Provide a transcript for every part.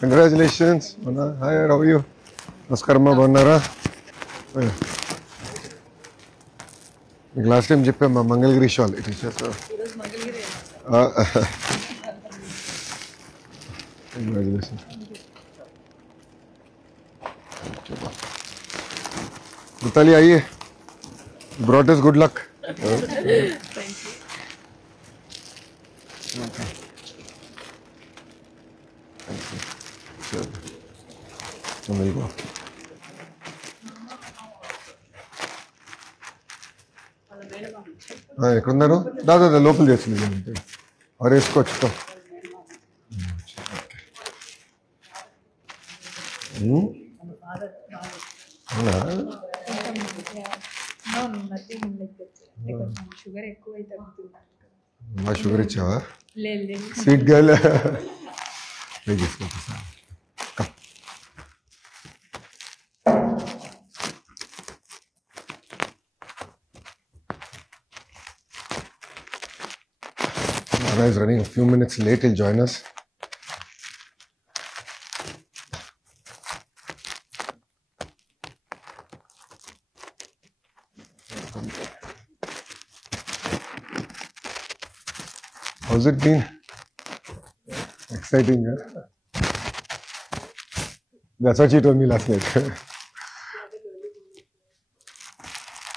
Congratulations. Hi, how are you? నమస్కారం అమ్మా, బాగున్నారా? మీకు లాస్ట్ టైం చెప్పామ్మా Mangalagiri shall it is congratulations. Mitali आइए, brought us good luck. ఎక్కడున్నారు? దాదా లోపల చేసింది ఆరు వేసుకోవచ్చు. అవునా? మా షుగర్ ఇచ్చావా? స్వీట్ గర్ల్ తీసుకోవచ్చు. Anna is running a few minutes late. He'll join us. How's it been? Exciting, huh? That's what she told me last night.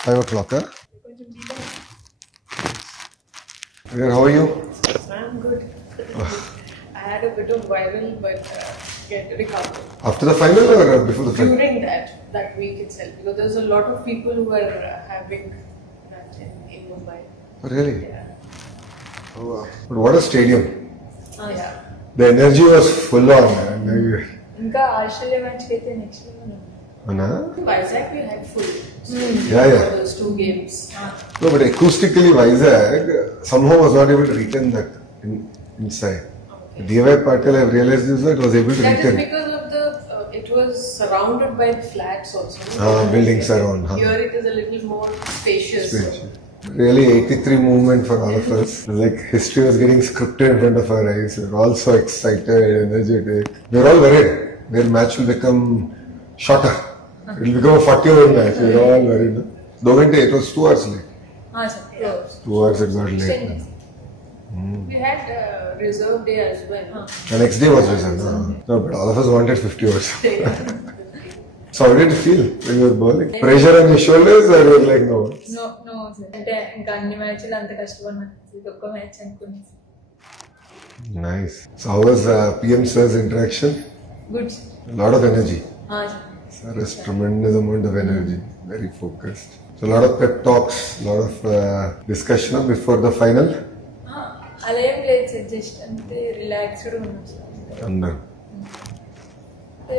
5 o'clock, huh? How are you? I'm good. I had a bit of viral, but get recovered. After the final or before the final? During that week itself, because there's a lot of people who were having that in Mumbai. Oh, really? Yeah. Oh, wow. But what a stadium. Yeah. The energy was full on. Inka Australia match kaithe next level. Anna? Vizag we had full. Yeah. Those 2 games. No, but acoustically Vizag somehow was not able to retain that inside. Okay. D.Y. Patil, I realized this, it was able to That retain. is because of it was surrounded by the flats also. Buildings around. Here it is a little more spacious. Really 83 movement for all of us. Like history was getting scripted in front of our eyes. We were all so excited, energetic. We were all worried. Their match will become shorter. It will become a 40-over match. We were all worried. Though it was 2 hours late. Yeah. 2 hours it got late. We had reserve day as well. The next day was reserved. No, but all of us wanted 50 hours. So how did you feel when you were bowling? Pressure on your shoulders or you were like no? No, sir. అంటే ఇంకా అన్ని మ్యాచ్లు అంత కష్టపడినా ఇది ఒక్క match అనుకున్నాను. Nice. So how was PM sir's interaction? Good. A lot of energy. Sir. Sir has tremendous amount of energy. Very focused. So a lot of pep talks, a lot of discussion before the final. అలా ఏం లేదు sir, just అంతే relaxed ఉన్నాం sir. Under. అంటే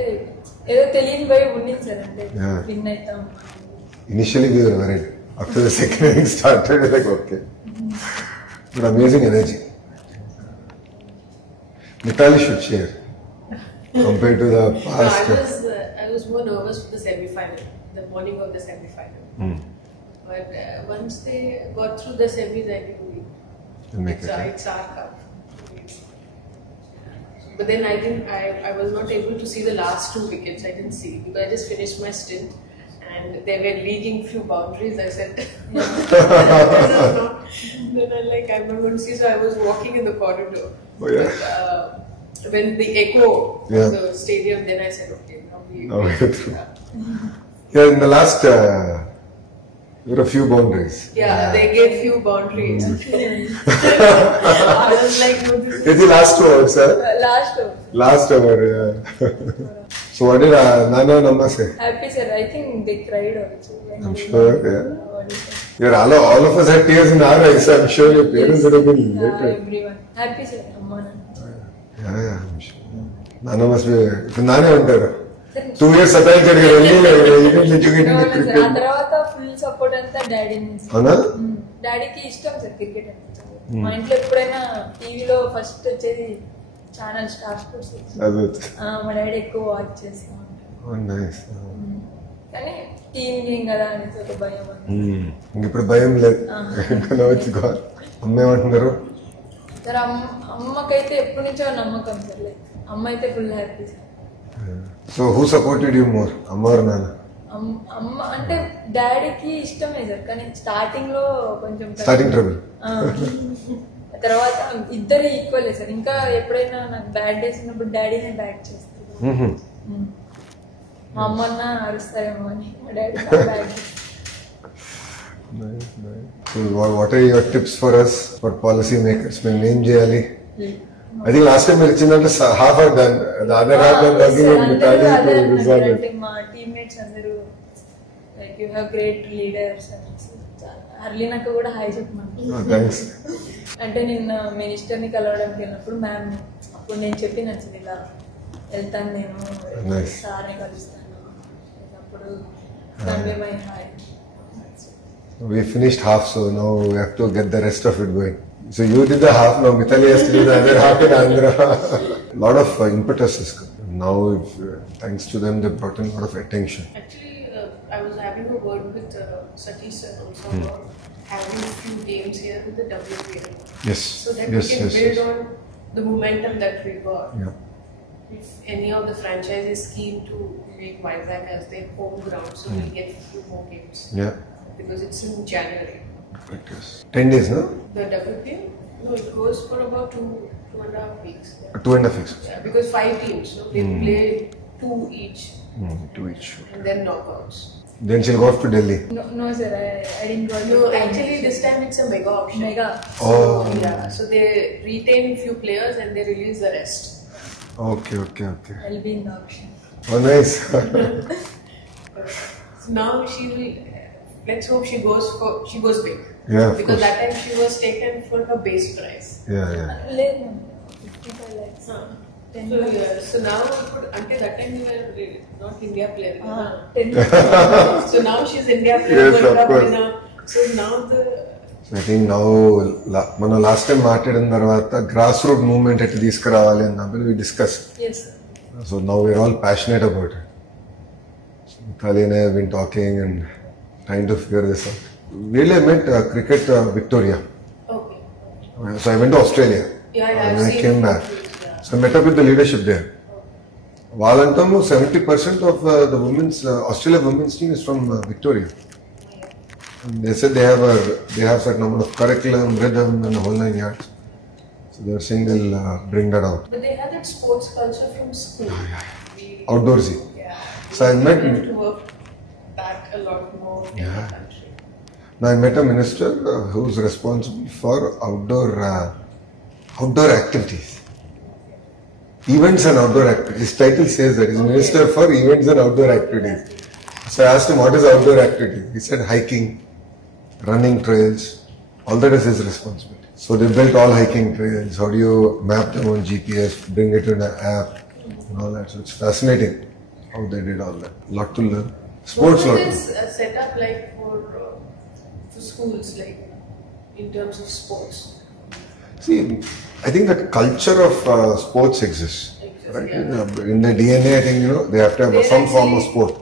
ఏదో తెలియని భయం ఉండింది సార్, అంటే Yeah. విన్ అవుతాం. Initially we were worried. After the second inning started, we were like okay. But amazing energy. Mitali should share compared to the past. No, I was more nervous for the semi-final, the morning of the semi-final. But once they got through the semis, I knew it's our cup. But then I was not able to see the last 2 wickets. I didn't see because I just finished my stint and they were leaking few boundaries. I said, then I'm not going to see. So I was walking in the corridor. Oh, yeah. But, when the echo of the stadium, then I said, okay, now we get through. Yeah, in the last, there were a few boundaries. Yeah, they gave few boundaries. I was like, no, this is... It's the last 2 hours, sir. Last Last hour, yeah. So what did Nana and Amma say? Happy sir. I think they cried also. I'm sure, yeah. Yeah, all of us had tears in our eyes. I'm sure your parents would have been later. Everyone happy sir. అమ్మా Yeah, I'm sure. Nana must be. ఇప్పుడు నానే ఉంటారు. 2 years సతాయించాడు కదా, educating ఆ cricket. తర్వాత full support అంతా daddy నుంచి. అవునా? డాడీకి ఇష్టం సార్ క్రికెట్ అంటే. మా ఇంట్లో ఎప్పుడైనా టీవీలో ఫస్ట్ వచ్చేది ఛానల్ స్టార్ స్పోర్ట్స్. మా డాడీ ఎక్కువ వాచ్ చేస్తా ఉంటారు. నైస్. కానీ టీమ్ గేమ్ కదా అనేసి ఒక భయం. ఇప్పుడు భయం లేదు. అమ్మ ఏమంటున్నారు? సార్ అమ్మకైతే ఎప్పటి నుంచో నమ్మకం సార్. లైక్ అమ్మ అయితే full happy. So who supported you more, అమ్మ ఆర్ నాన్న? అమ్మ అంటే డాడీకి ఇష్టమే సార్, కానీ స్టార్టింగ్ లో కొంచెం స్టార్టింగ్ ట్రబుల్. తర్వాత ఇద్దరు ఈక్వల్ సార్. ఇంకా ఎప్పుడైనా నాకు బ్యాడ్ డేస్ ఉన్నప్పుడు డాడీనే బ్యాక్ చేస్తారు. మా అమ్మ అన్న అరుస్తారేమో అని మా daddy back. So what are your tips for us, for policy makers? మేము ఏం చేయాలి? I think last time మీరు ఇచ్చిందంటే half are done, the other half are working on అంటే మా టీమ్మేట్స్ అందరూ like you have great leaders అని. హర్లీనాకు కూడా హాయ్ చెప్పమని. థ్యాంక్స్. అంటే నేను మినిస్టర్ని కలవడానికి వెళ్ళినప్పుడు మ్యామ్ అప్పుడు నేను చెప్పి నచ్చింది ఇలా వెళ్తాను నేను సార్ని కలుస్తాను అప్పుడు my hi. We finished half, so now we have to get the rest of it going. So you did the half, now Mithali has to do the other half in Andhra. Lot of impetus is come. Now, thanks to them, they brought in a lot of attention. Actually, I was having a word with Satish sir also about having a few games here with the WPL. Yes. So that we can build on the momentum that we got. Yeah. If any of the franchises keen to make Vizag as their home ground, so we'll get a few more games. Yeah. Because it's in January. Correct, yes. 10 days, no? The WPL? No, it goes for about 2.5 weeks. Yeah. 2.5 weeks. Yeah, because 5 teams, so they play 2 each. 2 each. And then knockouts. Then she'll go off to Delhi. No sir, I didn't go. No, actually this time it's a mega auction. Mega. So, yeah, so they retain few players and they release the rest. Okay. I'll be in the auction. Oh, nice. So now she will. Let's hope she goes big. Yeah, of because course. that time she was taken for her base price. Yeah. లేదు 55 lakhs. So now, until that time you were not India player. 10 lakhs. So now she's India player. Yes, World of Cup course. winner. So now So I think now, మనం last time మాట్లాడిన తర్వాత grass root movement ఎట్లా తీసుకురావాలి అన్నప్పుడు we discussed. Yes sir. So now we're all passionate about it. Kali and I have been talking and trying to figure this out. Really, I met cricket Victoria. Okay. So I went to Australia. Yeah, and I've I seen came it. back. Yeah. So I met up with the leadership there. Valantamu, 70% of the women's Australia women's team is from Victoria. And they said they have certain amount of curriculum, rhythm, and the whole 9 yards. So they are saying they'll bring that out. But they had that sports culture from school. Outdoorsy. Yeah. So I met. We have to work that a lot more in the country. Now I met a minister who's responsible for outdoor activities. Events and outdoor activities. His title says that he's Minister for Events and Outdoor Activities. So I asked him, what is outdoor activity? He said hiking, running trails, all that is his responsibility. So they built all hiking trails. How do you map them on GPS, bring it in an app, and all that. So it's fascinating how they did all that. Lot to learn. Sports What lot. is set up like for schools, like in terms of sports? See, I think that culture of sports exists. Right? Yeah. In the DNA, I think, they have to have They're some form of actually- sport.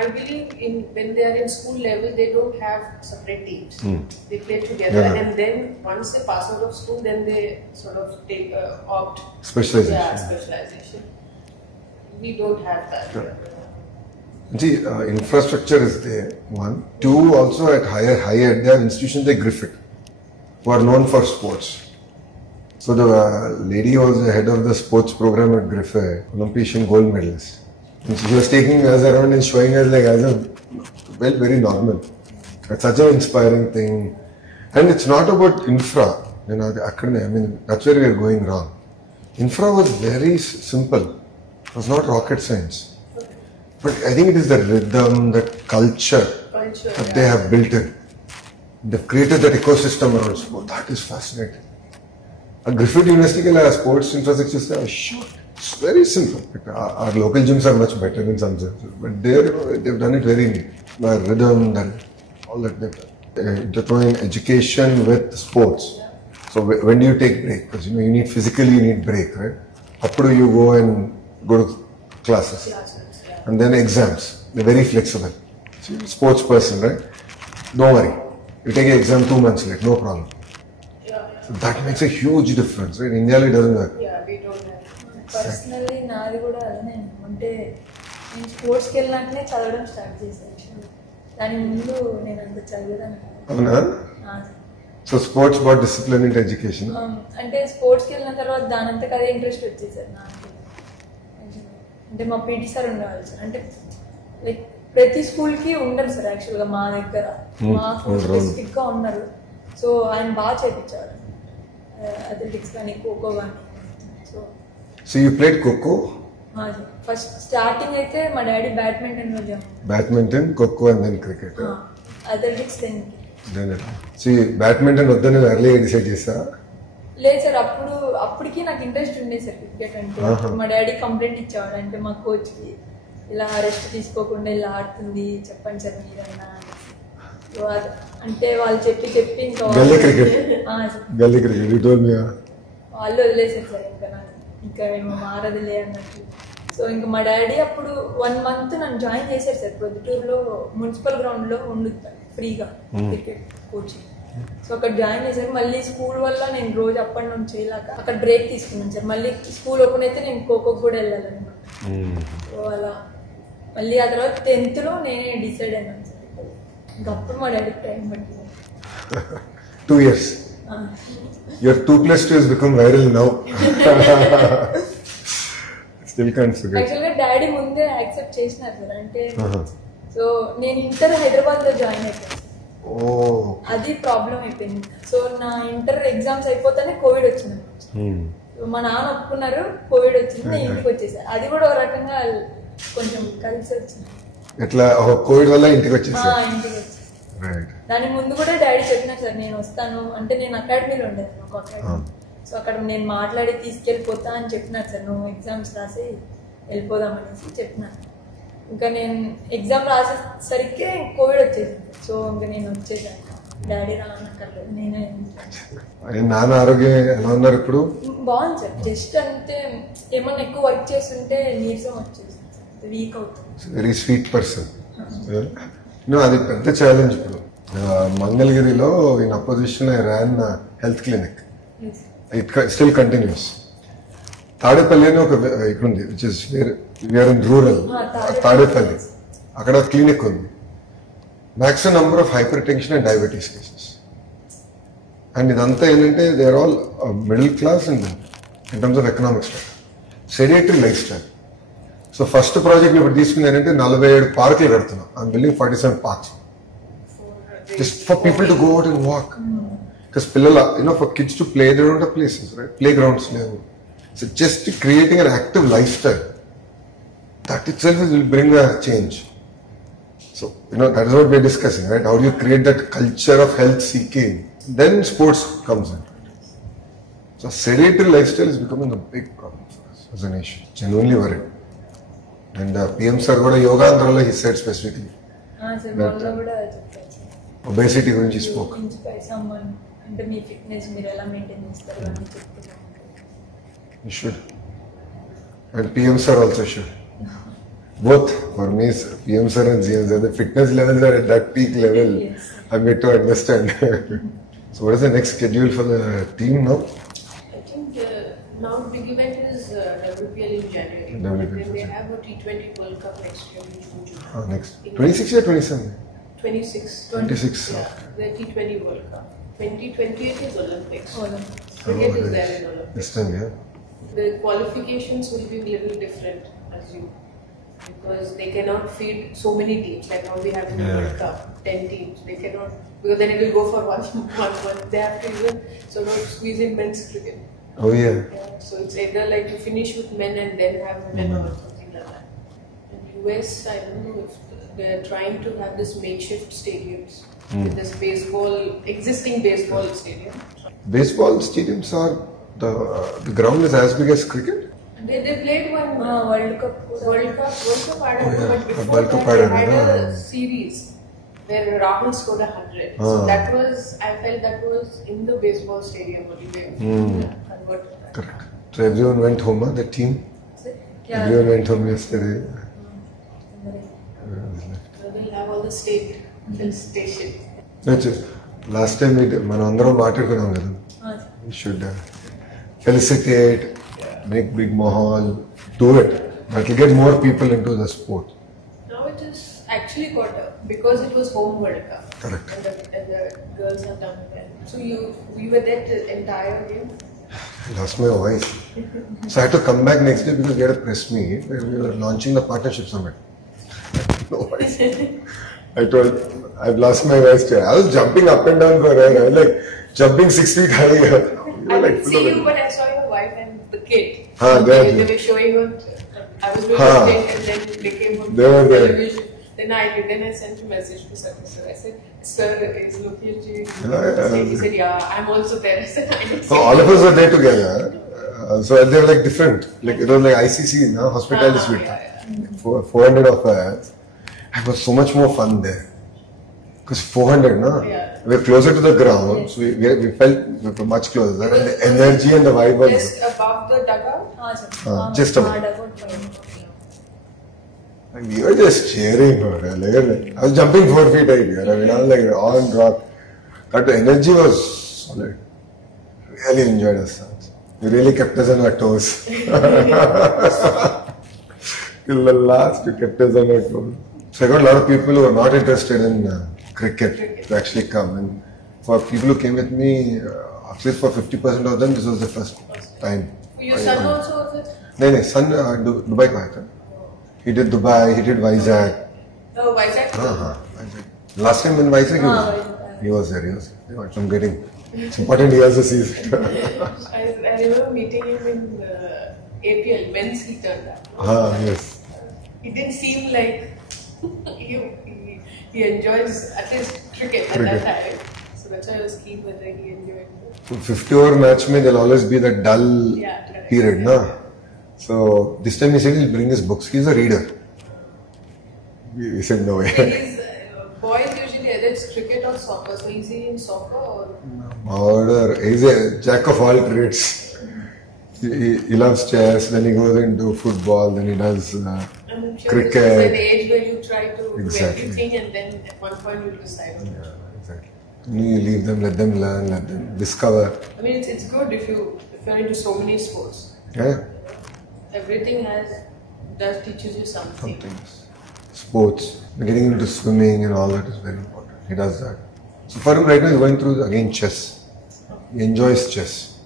I believe when they are in school level, they don't have separate teams. They play together, Yeah. and then once they pass out of school, then they sort of take opt. Specialization. Yeah, specialization. We don't have that. See, infrastructure is there, one. Two, also at higher, they have institutions like Griffith, who are known for sports. So the lady who was the head of the sports program at Griffith, Olympian gold medalist. And she was taking us around and showing us as a, very normal. It's such an inspiring thing. And it's not about infra. That's where we are going wrong. Infra was very simple. It was not rocket science. But I think it is the rhythm, the culture that they have built in. They've created that ecosystem around sport. That is fascinating. A Griffith University sports infrastructure is short. It's very simple. Our local gyms are much better in some sense. But there, they've done it very neat. The rhythm, all that they've done. Intertwine education with sports. So when do you take break? Because you need physically, you need break, right? Up to you go and go to classes. And then exams. They're very flexible. So you're a sports person, right? Don't worry. You take an exam 2 months late, no problem. Yeah. So that makes a huge difference, right? India doesn't work. Yeah, we don't have. Personally నాది కూడా అలానే. అంటే నేను స్పోర్ట్స్కి వెళ్ళినాకనే చదవడం start చేశాను. దాని ముందు నేను అంత చదివేదాన్ని కాదు. అవునా? సో స్పోర్ట్స్ బాట్ డిసిప్లిన్ ఇంట్ ఎడ్యుకేషన్. అంటే స్పోర్ట్స్కి వెళ్ళిన తర్వాత దానంతకు అదే ఇంట్రెస్ట్ వచ్చేసారు నాకు. అంటే మా పీటీ సార్ ఉండేవాళ్ళు సార్. అంటే లైక్ ప్రతి స్కూల్కి ఉండరు సార్ యాక్చువల్గా మా దగ్గర. మా స్కూల్ స్పెసిఫిక్గా ఉన్నారు. సో ఆయన బాగా చేయించేవారు అథ్లెటిక్స్ కానీ ఖోఖో కానీ. So you played kho-kho? First starting అయితే మా డాడీ బ్యాడ్మింటన్ వెళ్ళాము. Badminton, kho-kho and then cricket. Athletics 10కి. సో బ్యాడ్మింటన్ వద్దని ఎర్లీగా డిసైడ్ చేస్తారా? లేదు సార్, అప్పటికి నాకు ఇంట్రెస్ట్ ఉండే సార్ క్రికెట్ అంటే. మా డాడీ కంప్లైంట్ ఇచ్చేవాడు. అంటే మా కోచ్కి ఇలా రెస్ట్ తీసుకోకుండా ఇలా ఆడుతుంది చెప్పండి సార్ మీరన్నా. అంటే వాళ్ళు చెప్పి ఇంకా గల్లీ క్రికెట్ వాళ్ళు వదిలేసారు సార్. ఇంకా ఏమో మారదులే అన్నట్టు. సో ఇంకా మా డాడీ అప్పుడు 1 month నన్ను జాయిన్ చేశారు సార్. ప్రొద్దుటూరులో మున్సిపల్ గ్రౌండ్లో ఉండుతాను ఫ్రీగా క్రికెట్ కోచింగ్. సో అక్కడ జాయిన్ చేశారు. మళ్ళీ స్కూల్ వల్ల నేను రోజు అప్ అండ్ డౌన్ చేయలేక అక్కడ బ్రేక్ తీసుకున్నాను సార్. మళ్ళీ స్కూల్ ఓపెన్ అయితే నేను ఖోఖోకి కూడా వెళ్ళాలన్నమాట. సో అలా మళ్ళీ ఆ తర్వాత 10th నేనే డిసైడ్ అయినాను సార్. ఇంకప్పుడు మా డాడీకి టైం పట్టింది. 2 years. Your 2+2 has become viral now. Still can't forget. యాక్చువల్గా డాడీ ముందే యాక్సెప్ట్ చేసినారు సార్. అంటే సో నేను ఇంటర్ హైదరాబాద్లో జాయిన్ అయిపోయాను. అది ప్రాబ్లం అయిపోయింది. సో నా ఇంటర్ ఎగ్జామ్స్ అయిపోతేనే కోవిడ్ వచ్చింది. మా నాన్న ఒప్పుకున్నారు, కోవిడ్ వచ్చింది, నేను ఇంటికి వచ్చేసాను. అది కూడా ఒక రకంగా కొంచెం కలిసి వచ్చింది. ఎట్లా కోవిడ్ వల్ల ఇంటికి వచ్చేసా? ఇంటికి వచ్చి దాని ముందు కూడా డాడీ చెప్పినా సార్ నేను వస్తాను అంటే. నేను అకాడమీలో ఉండేది ఒక అకాడమీ. సో అక్కడ నేను మాట్లాడి తీసుకెళ్ళిపోతా అని చెప్పినారు సార్. నువ్వు ఎగ్జామ్స్ రాసి వెళ్ళిపోదాం అనేసి చెప్పినాను. ఇంకా నేను ఎగ్జామ్ రాసేసరికి కోవిడ్ వచ్చేసింది. సో ఇంకా నేను వచ్చేసాను. డాడీ రానక్కర్లేదు, నేనే. నాన్న ఆరోగ్యం ఎలా ఉన్నారు ఇప్పుడు? బాగుంది సార్. జస్ట్ అంటే ఏమన్నా ఎక్కువ వర్క్ చేస్తుంటే నీరసం వచ్చేసింది, వీక్ అవుతుంది. Very sweet person. అది పెద్ద ఛాలెంజ్ ఇప్పుడు. మంగళగిరిలో in opposition I Ryan health clinic. It still continues. Tadepalli అని ఒక ఇక్కడ ఉంది, which is where in rural. Tadepalli అక్కడ క్లినిక్ ఉంది. Maximum number of hypertension and diabetes cases. And ఇదంతా ఏంటంటే they are all middle class and in terms of economic style, sedentary lifestyle. So first project ఇప్పుడు తీసుకుంది ఏంటంటే 47 పార్కులు కడుతున్నాం. I'm building 47 parks just for people to go out and walk. Because పిల్లల for kids to play, they don't have places, right? Playgrounds level. So just creating an active lifestyle, that itself will bring a change. So that is what we are discussing, right? How do you create that culture of health seeking? Then sports comes in. So sedentary lifestyle is becoming a big problem for us as a nation. Genuinely worried. And PM sir kuda yoga androlo he said specifically obesity gurinchi spoke. Inspire someone ante mee fitness meer ela maintain chestaru ani cheptunnaru. You should. And PM sir also should. Both for me, PM sir and GM sir, the fitness levels are at that peak level. Yes. I'm yet to understand. So what is the next schedule for the team now? I think now big event is WPL in January. WPL. Then they have a T20 World Cup next year in June. Next 26 or 27? 26. 26. Yeah, the T20 World Cup. 2028 is Olympics. Olympics. Cricket is there in Olympics. This time, yeah. The qualifications will be a little different, because they cannot feed so many teams like how we have in the World Cup, 10 teams. They cannot, because then it will go for one. They have to even sort of squeeze in men's cricket. Oh yeah. So it's either like you finish with men and then have women or something like that. In US, I don't know if they're trying to have this makeshift stadiums with this existing baseball stadium. Baseball stadiums are the ground is as big as cricket. They played one World Cup. But before World Cup that, they had a series where Rahul scored 100. So that was, I felt that was in the baseball stadium only. Correct. So everyone went home, the team? Yeah. Everyone went home yesterday. So they'll have all the state station. That's it. Last time మనం అందరం మాట్లాడుకున్నాం కదా. We should felicitate make big mahal, do it. That will get more people into the sport. Now it is actually got up because it was home World Cup. Correct. And the girls have done well. So you were there the entire game? I lost my voice. So I had to come back next day because we had a press meet where we were launching the partnership summit. No voice. I told, I've lost my voice too. I was jumping up and down for her. I was like jumping 6 feet high. I didn't see you, but I saw your wife and the kid. They were showing on. I was doing a thing and then they came on They were there. television. Then I sent a message to Sir. I said, Sir is looking at you. He said, yeah, I'm also there. I said, I didn't see So all of us were there together. So they were like different. Like it was like ICC, no? Hospitality suite. yeah. 400 of us. It was so much more fun there. Because 400, no? Yeah. We were closer to the ground, so we felt we were much closer. And the energy and the vibe was Just above the dugout? just about. And we were just cheering for her. Like, I was jumping 4 feet high here. I mean, I was like on rock. But the energy was solid. Really enjoyed ourselves. We really kept us on our toes. Till the last, we kept us on our toes. So I got a lot of people who were not interested in cricket to actually come. And for people who came with me, at least for 50% of them, this was the first time. Your son also was it? No, son Dubai ka hai tha. He did Dubai, he did Vizag. No, Vizag? Vizag. Last time in Vizag, he was there. I'm getting. It's important he also sees it. I remember meeting him in APL, men's he turned up. Yes. He didn't seem like he enjoys at least cricket at that time. So that's why I was keen whether he enjoyed it. 50-over match mein there'll always be that dull Yeah, period, na? So this time he said he'll bring his books. He's a reader. We said no way. His boys usually either it's cricket or soccer. So is he in soccer or? He's a jack of all trades. He loves chess, then he goes into football, then he does I'm sure cricket. this is an age where you try to Exactly. do everything and then at one point you decide on it. Yeah, exactly. You leave them, let them learn, let them discover. I mean, it's good if you're into so many sports. Yeah. Everything does teaches you something. Sports, getting into swimming and all that is very important. He does that. So for him right now he's going through again chess. He enjoys chess.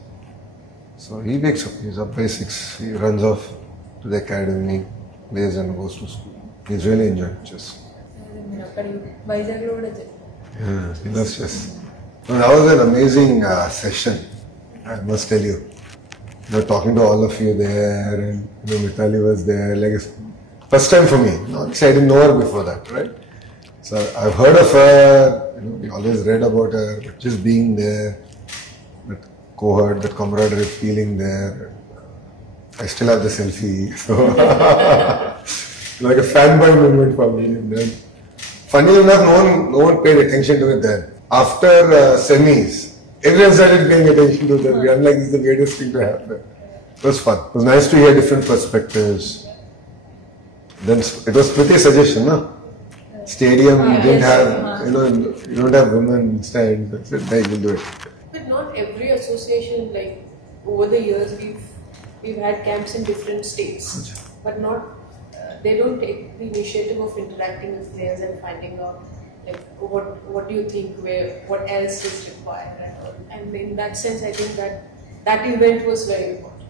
So he wakes up, he's up by 6, he runs off to the academy, plays and goes to school. He's really enjoying chess. Yeah, he loves chess. So that was an amazing session, I must tell you. Talking to all of you there, and Mitali was there. Like it's first time for me. Not I didn't know her before that, right? So I've heard of her. We always read about her, but just being there, that cohort, that camaraderie, feeling there. I still have the selfie, so like a fanboy moment for me. And then, funny enough, no one paid attention to it then. After semis, everyone started paying attention to that. I'm like, this is the greatest thing to happen. It was fun. It was nice to hear different perspectives. Then it was Priti's suggestion, no? Stadium, you didn't have, you don't have women stand. That's it, they will do it. But not every association, like over the years, we've had camps in different states, but not. They don't take the initiative of interacting with players and finding out like what do you think, what else is required, and in that sense, I think that event was very important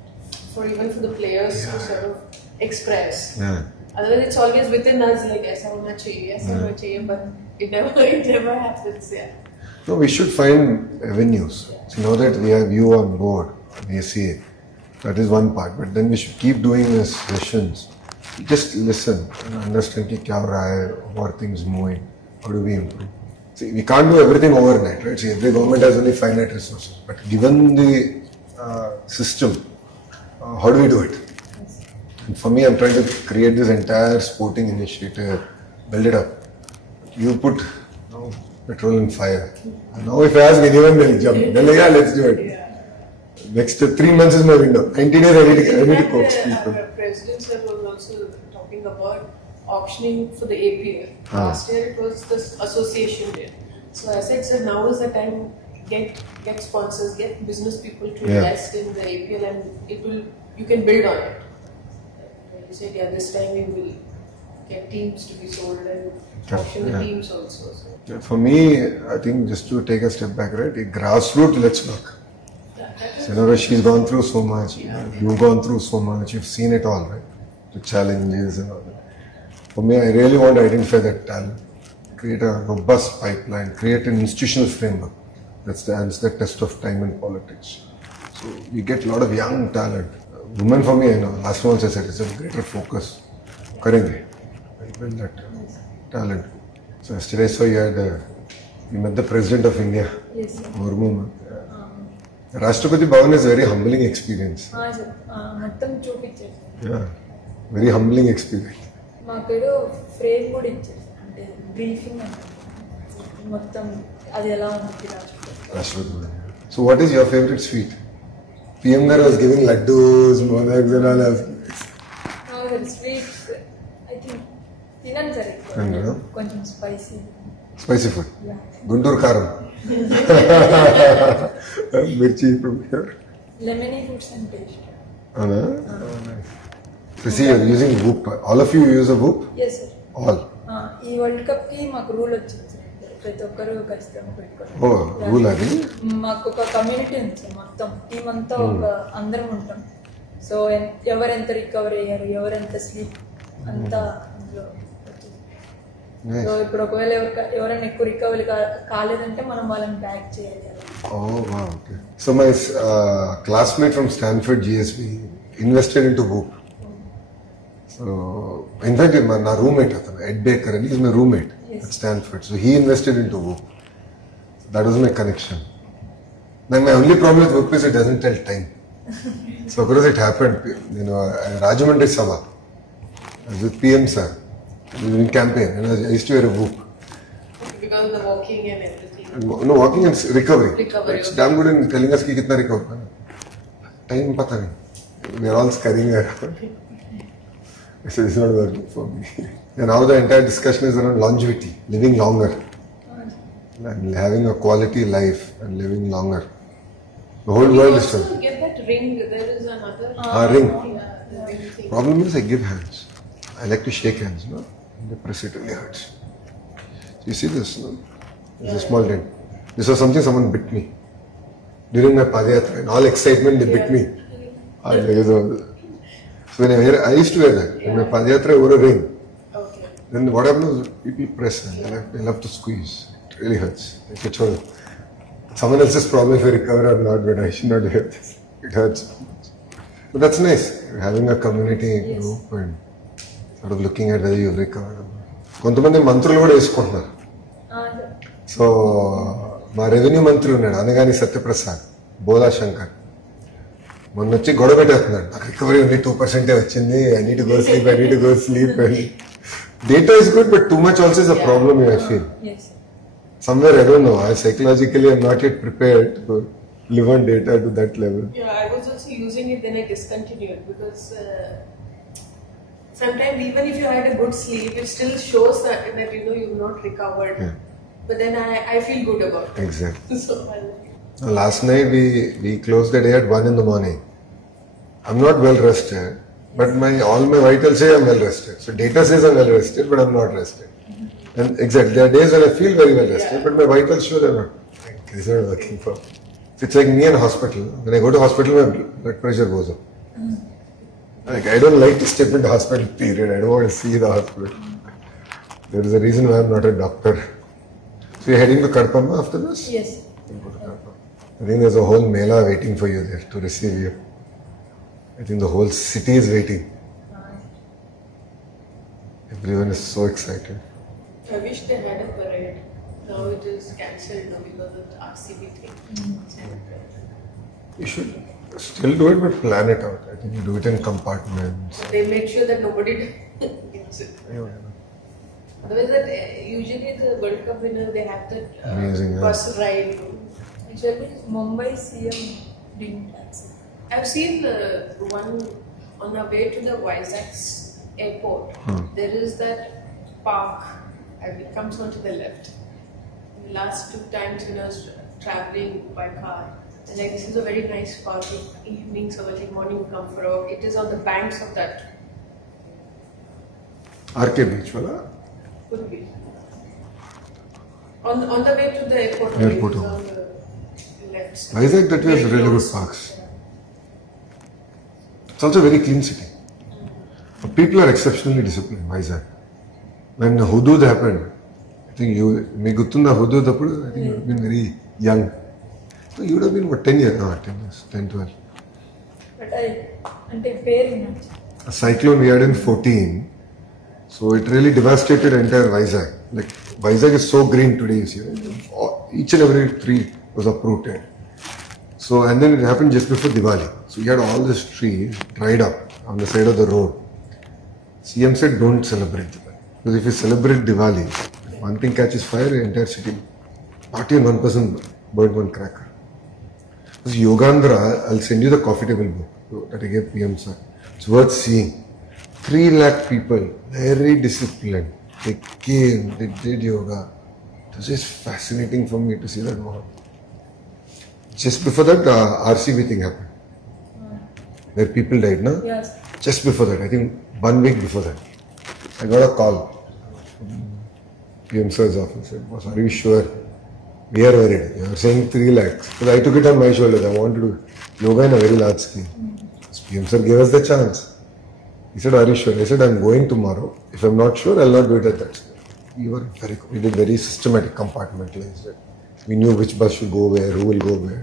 even for the players to sort of express. Yeah. Otherwise, it's always within us, like aisa hona chahiye, but it never happens. Yeah. No, we should find avenues. So now that we have you on board, ACA, that is one part. But then we should keep doing these sessions. Just listen and understand ki kya ho raha hai, how are things moving, how do we improve. See, we can't do everything overnight, right? See, every government has only finite resources. But given the system, how do we do it? And for me, I'm trying to create this entire sporting initiative, build it up. You put petrol and fire. And now if I ask anyone, they'll jump. They're like, yeah, let's do it. Yeah. Next 3 months is my window. 90 days I need to coax people. Our president sir was also talking about auctioning for the APL. Last year it was the association did. So I said, sir, now is the time get sponsors, get business people to invest in the APL, and it will you can build on it. And you said, yeah, this time we will get teams to be sold and option the teams also. So. Yeah, for me, I think just to take a step back, right? A grassroots, let's work. So, you know, she's gone through so much, you've gone through so much, you've seen it all, right? The challenges and all that. For me, I really want to identify that talent, create a robust pipeline, create an institutional framework. That's the test of time in politics. So we get a lot of young talent. Women for me, you know, last month I said, it's a greater focus. Karenge. I build that talent. So yesterday I saw you met the President of India, Yes, sir. Murmu. Rashtrapati Bhavan is a very humbling experience. Sir మొత్తం చూపించారు sir. Yeah, very humbling experience. మాకు ఏదో frame కూడా ఇచ్చారు sir. అంటే briefing అంటే మొత్తం అది ఎలా ఉంది Rashtrapati Bhavan. So what is your favorite sweet? PM Garu was giving laddus, modaks and all that. Sweets I think తినను సార్ ఎక్కువ. తినరా? కొంచెం spicy. Spicy food. Guntur Karam. Mirchi from here. Lemony fruits అంటే ఇష్టం. Anna? So see, you're using Whoop. All of you use a Whoop? Yes sir. All. ఈ world cup కి మాకు rule వచ్చింది సార్. ప్రతి ఒక్కరు ఖచ్చితంగా పెట్టుకోవాలి. Oh, rule అది? మాకు ఒక కమ్యూనిటీ ఉంది సార్. మొత్తం టీం అంతా ఒక అందరం ఉంటాం. సో ఎవరెంత రికవర్ అయ్యారు, ఎవరెంత స్లీప్ అంతా అందులో వచ్చింది. సో ఇప్పుడు ఒకవేళ ఎవరైనా ఎక్కువ రికవరీ కాలేదంటే మనం వాళ్ళని బ్యాక్ చేయాలి. Oh, wow, okay. So my classmate from Stanford GSB invested into Whoop. So, in fact, my roommate, Ed Baker, and he's my roommate at Stanford. So he invested into Whoop. So that was my connection. Then my only problem with Whoop is it doesn't tell time. So of course it happened, you know, Rajamundry Sabha, I was with PM sir, in campaign, and I used to wear a Whoop. Because of the walking and everything. No, walking and recovery. Recovery. It's damn good in telling us कि कितना recover. Time पता नहीं. We are all scurrying around. I said it's not working for me. And now the entire discussion is around longevity, living longer, and having a quality life and living longer. The whole You world is also struggling. get that ring. There is another Ring. Yeah, the ring thing. Problem is I give hands. I like to shake hands, no? And the press it really hurts. You see this, no? There's a small dent. This was something someone bit me. During my Padayatra, in all excitement, they bit me. So when I used to wear that. In my Padayatra, I wore a ring. Okay. Then what happens is people press and they love to squeeze. It really hurts. Like it's all someone else's problem if I recover or not, but I should not wear this. It hurts. But that's nice. Having a community group and sort of looking at whether you've recovered. కొంతమంది మంత్రులు కూడా వేసుకుంటున్నారు. So మా revenue మంత్రి ఉన్నాడు అనగాని సత్యప్రసాద్ బోలా శంకర్ మొన్న వచ్చి గొడవ పెట్టేస్తున్నాడు. నాకు రికవరీ ఓన్లీ 2% వచ్చింది. I need to go sleep, I need to go sleep. Data is good, but too much also is a problem, I feel. Yes. Somewhere, I don't know, psychologically I'm not yet prepared to live on data to that level. Yeah, I was also using it, then I discontinued because sometimes even if you had a good sleep, it still shows that you know you've not recovered. Yeah. But then I feel good about it. Exactly. So I like it. Last night we closed the day at 1 in the morning. I'm not well rested, but all my vitals say I'm well rested. So data says I'm well rested, but I'm not rested. And exactly, there are days when I feel very well rested, but my vitals show they're not. It's not working for me. It's like me in hospital. When I go to hospital, my blood pressure goes up. Like I don't like to step into hospital. Period. I don't want to see the hospital. There is a reason why I'm not a doctor. So you're heading to Kadpamma after this? Yes. I think there's a whole mela waiting for you there to receive you. I think the whole city is waiting. Everyone is so excited. I wish they had a parade. Now it is cancelled now because of the RCB thing. You should still do it, but plan it out. I think you do it in compartments. They make sure that nobody gets it. Otherwise, that usually the World Cup winner they have that Amazing, yeah. bus ride. Actually, Mumbai CM didn't accept. I've seen one on our way to the Vizag airport. There is that park and it comes onto the left. The last 2 times when I was traveling by car, And like this is a very nice park. Evenings or like morning you come for a walk. It is on the banks of that. RK beach, wala? Could be. On the way to the airport. Airport, it is on the left side. Vizag, that has Very really good close. parks. It's also a very clean city. People are exceptionally disciplined, Vizag. When Hudud happened, I think you, me guttunda Hudud appudu, I think you would have been very young. So you would have been what, 10 years? No, 10 years, 10, 12. But అంటే పేరు వినొచ్చు. A cyclone we had in 14, so it really devastated entire Vizag. Like Vizag is so green today, you see, each and every tree was uprooted. So and then it happened just before Diwali. So we had all these trees dried up on the side of the road. CM said don't celebrate Diwali because if you celebrate Diwali, if one thing catches fire, the entire city party and one person burned one cracker. This Yogandhra, I'll send you the coffee table book that I gave PM sir. It's worth seeing. 3 lakh people, very disciplined. They came, they did yoga. It was just fascinating for me to see that wow. Just before that, RCB thing happened. Where people died, no? Yes. Just before that, I think 1 week before that. I got a call from PM sir's office. Said, "Boss, are you sure? We are worried. You are saying 3 lakhs. Because I took it on my shoulders. I want to do yoga in a very large scale. So PM sir gave us the chance. He said, "Are you sure?" I said, "I'm going tomorrow. If I'm not sure, I'll not do it at that scale." We did very systematic, compartmentalized it. We knew which bus should go where, who will go where.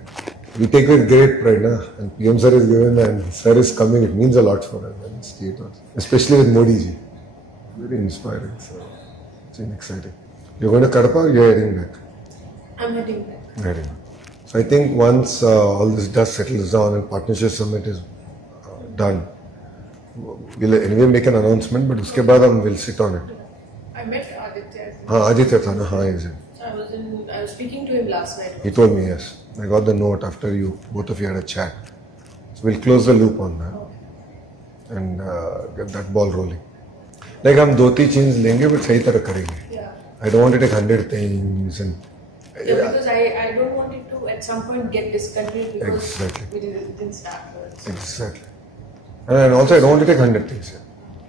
We take with great pride, na? And PM sir is given and sir is coming. It means a lot for us and state also. Especially with Modi ji. Very inspiring. So it's been exciting. You're going to Kadapa or you're heading back? I'm heading back. Heading. So I think once all this dust settles down and partnership summit is done, we'll anyway make an announcement, but uske baad we'll sit on it. I met Aditya. Aditya Thana, exactly. I was speaking to him last night. He told me, yes. I got the note after both of you had a chat. So we'll close the loop on that and get that ball rolling. Like हम 2-3 चीज लेंगे but सही तरह करेंगे. Yeah. I don't want to take 100 things and Yeah, because I don't want it to at some point get discontinued because Exactly. we didn't start first. exactly. And also I don't want to take 100 things.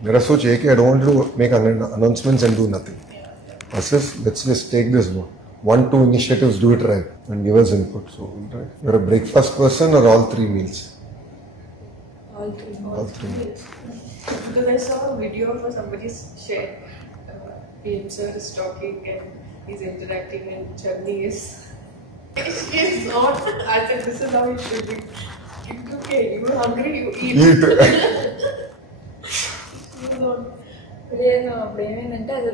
मेरा सोच है कि I don't want to make announcements and do nothing. Let's just take this 1-2 initiatives, do it right and give us input. So we'll try. You're a breakfast person or all 3 meals? All three. All 3. Because I saw a video of somebody shared PM sir is talking and he's interacting and Chutney is not. I said this is how it should be. It's okay, you're hungry, you eat. You don't. లేదు అప్పుడు ఏమైందంటే అది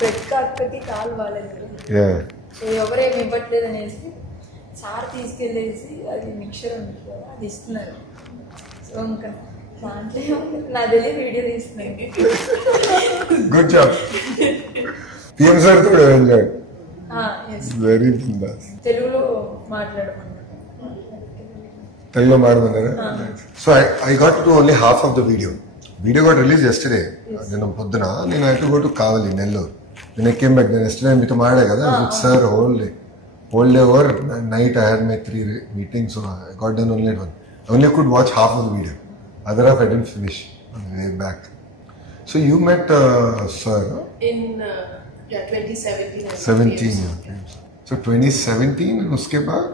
పెట్టుక అక్కకి కాలు బాగాలేదు. Yeah. So ఎవరేమి ఇవ్వట్లేదు అనేసి sir తీసుకెళ్ళేసి అది మిక్చర్ ఉంది కదా అది ఇస్తున్నారు. సో ఇంకా దాంట్లో నా తెలియదు వీడియో తీస్తున్నాయి. Good job. PM sir could have enjoyed. Yes Very bindas. తెలుగులో మాట్లాడమన్నమాట. Telugu madamannara. So I got to do only half of the video. Video got released yesterday. Then podduna I had to go to Kavali, Nellore. Then I came back. Then yesterday meeto maade kada with sir whole day over night. I had my 3 meetings, so I got done only at 1. I only could watch half of the video. Other half I didn't finish on the way back. So you met sir In 2017. 17. Okay. So 2017 and uske baad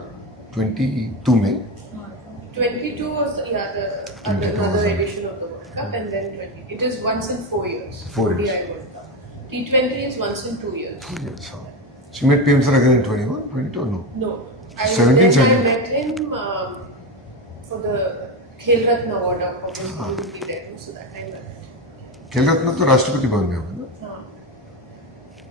22 May. 22 was another edition of the World Cup, and then 20. It is once in 4 years. 4 years. ODI World Cup. T20 is once in 2 years. Yes. So you met PM sir again in 21, 22 or no? No. 17, Then I 17. met him for the Khel Ratna Award of his beauty there. So that time I met. खेल रत्न तो राष्ट्रपति भवन में होगा ना?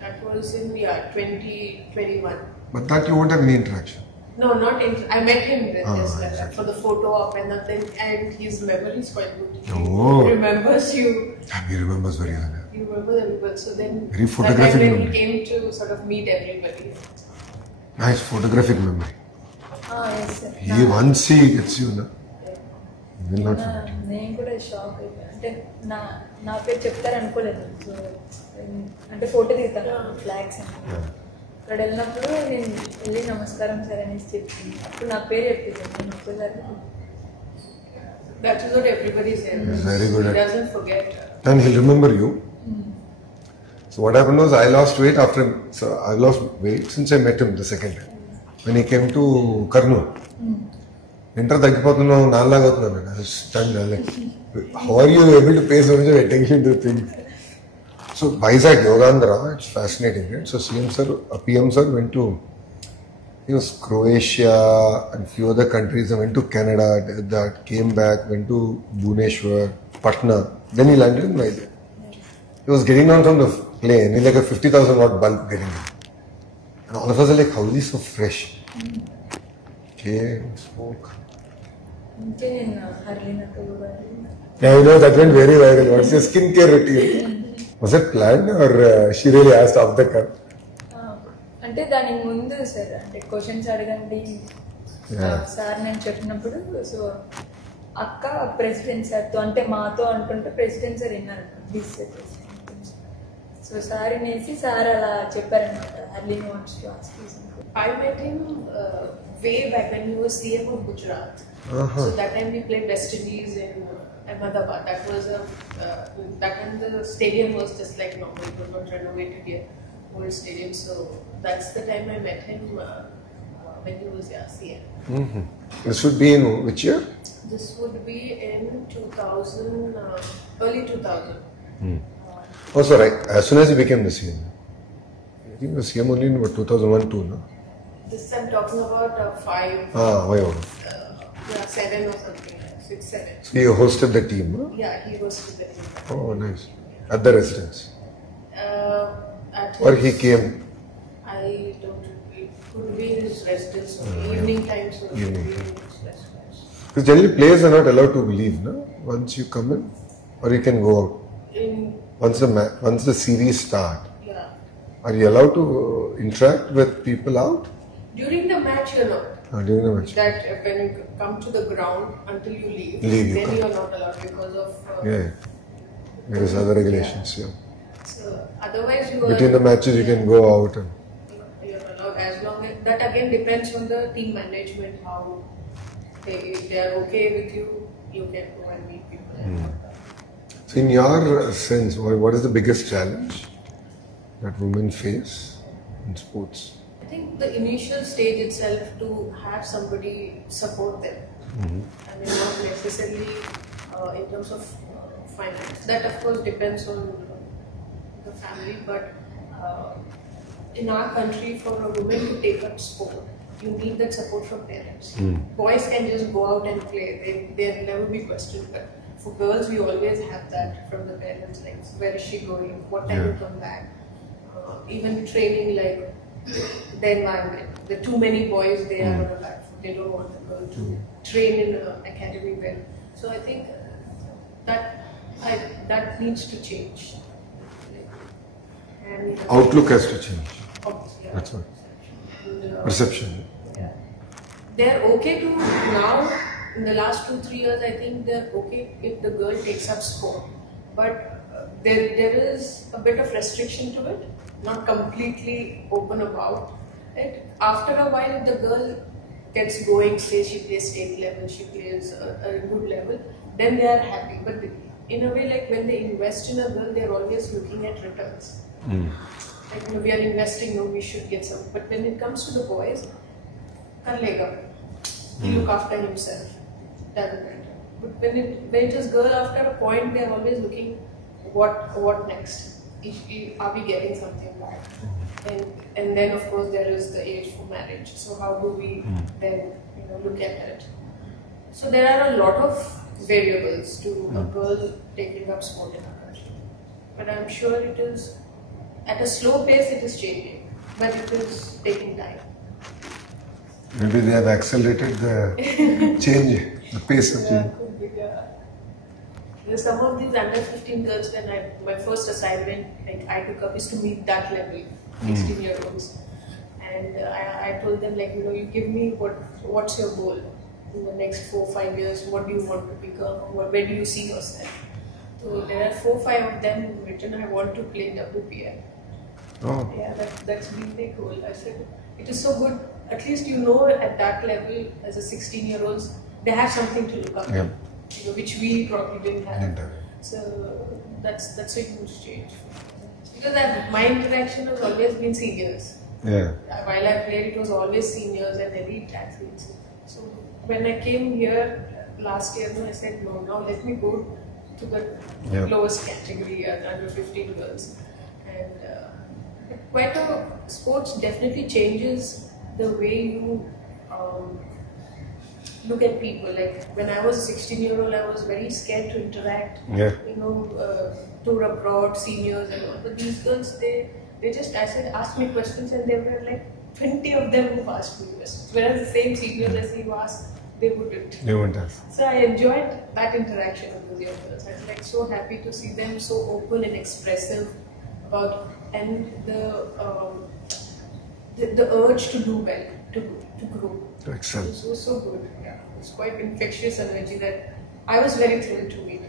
That was in 2021. But that you won't have any interaction. No, not in. I met him then just like that exactly. for the photo op and nothing, and his memory is quite good. Oh. He remembers you. He remembers very well. You remember everybody. So then Very that photographic time when he memory. came to sort of meet everybody. Nice photographic memory. Yes sir. He once he gets you, na, he will not forget. నేను కూడా shock అయిపోయాను. అంటే నా పేరు చెప్తారు అనుకోలేదు. So అంటే photo దిగుతాను ఫ్లాగ్స్ అని. అక్కడ వెళ్ళినప్పుడు నేను వెళ్ళి నమస్కారం సార్ అనేసి చెప్పింది. అప్పుడు నా పేరు చెప్పింది నేను ఒక్కసారి. That is what everybody says. He's very good He at doesn't forget. And he'll remember you. So what happened was I lost weight after him. So I lost weight since I met him the second time. When he came to Karnool. Enter తగ్గిపోతున్నావు నాలాగా అవుతున్నాను. I was stunned. Like, how are you able to pay so much of attention to things? So Vizag Yogandhra, it's fascinating, right? So CM sir, PM sir went to Croatia and few other countries. I went to Canada, did that, came back, went to Bhubaneswar, Patna. Then he landed in Vizag. He was getting down from the plane in like a 50,000 watt bulb getting down. And all of us are like, how is he so fresh? Okay, smoke. అంటే నేను హర్లీనతో కూడా Yeah, you know, that went very viral. What's your skincare routine? Was it planned or she really asked off the cuff? అంటే దానికి ముందు sir అంటే questions అడగండి sir నేను చెప్పినప్పుడు సో అక్క ప్రెసిడెంట్ సార్తో అంటే మాతో అంటుంటే ప్రెసిడెంట్ సార్ విన్నారు డిసైడ్ చేసి సో సార్ వినేసి సార్ అలా చెప్పారనమాట Harley wants to ask you something. I met him way back when he was CM of Gujarat. So that time we played West Indies in Ahmedabad. That was that when the stadium was just like normal. It was not renovated yet, old stadium. So that's the time I met him when he was CM. Mm-hmm. This would be in which year? This would be in 2000, early 2000. Oh, so right. As soon as he became the CM. I think he was CM only in what, 2001-2, no? This I'm talking about 5. Why? 7 or something. 6, 7. So he hosted the team, huh? Yeah, he was with the team. Oh, nice. At the residence? At Or his- he came? I don't know. It could be his residence or evening time. So it Evening could be his residence. Because generally players are not allowed to leave, no? Once you come in, or you can go out. Once the series start, Yeah. are you allowed to interact with people out? During the match, you're not. During the match? That when you come to the ground until you leave, Leave, you then can't. you're not allowed because of. Yeah. There is other regulations, yeah. So otherwise, you Between the matches, you can go out and. You're allowed as long as that again depends on the team management how if they are okay with you, you can go and meet people. So, in your sense, what is the biggest challenge that women face in sports? I think the initial stage itself to have somebody support them. I mean, not necessarily in terms of finance. That of course depends on the family, but in our country, for a woman to take up sport, you need that support from parents. Boys can just go out and play; they'll never be questioned. But for girls, we always have that from the parents, like where is she going, what time will come back. Even training, like the environment. There are too many boys they are on the back foot. They don't want the girl to train in an academy well. So I think that needs to change. And Outlook has to change. obviously, That's what. and, Perception. yeah. They're okay to now. In the last 2-3 years, I think they're okay if the girl takes up sport, but there is a bit of restriction to it. Not completely open about it. After a while, if the girl gets going, say she plays state level, she plays a good level, then they are happy. But in a way, like when they invest in a girl, they're always looking at returns. Like, we are investing, we should get some. But when it comes to the boys, kar lega. He look after himself. Doesn't matter. But when it is girl, after a point, they're always looking what next. Are we getting something back? And then of course there is the age for marriage. So how do we then look at it? So there are a lot of variables to a girl taking up sport in our country. But I'm sure it is at a slow pace. It is changing, but it is taking time. Maybe they have accelerated the change, the pace of change. Could be, some of these under 15 girls, when my first assignment like I took up is to meet that level, 16-year-olds, and I told them like you give me what's your goal in the next 4-5 years, what do you want to become, where do you see yourself? So there are 4-5 of them written, I want to play WPL. Oh. Yeah, that's been their goal. I said, it is so good. At least you know at that level, as a 16-year-olds, they have something to look up to, Yeah. you know, which we probably didn't have. Didn't have. So that's a huge change. Because my interaction has always been seniors. Yeah. While I played, it was always seniors and elite athletes. So when I came here last year, I said, no, now let me go to the lowest category, under 15 girls. And quite a sports definitely changes the way you look at people. Like when I was a 16-year-old, I was very scared to interact. Yeah. You know, tour abroad, seniors and all. But these girls, they just, I said, ask me questions, and there were like 20 of them who asked me questions. Whereas the same seniors as you asked, they wouldn't. They wouldn't ask. So I enjoyed that interaction with those young girls. I was like so happy to see them so open and expressive about, and the urge to do well, to grow. To excel. It was so good. Yeah, it's quite infectious energy that I was very thrilled to meet.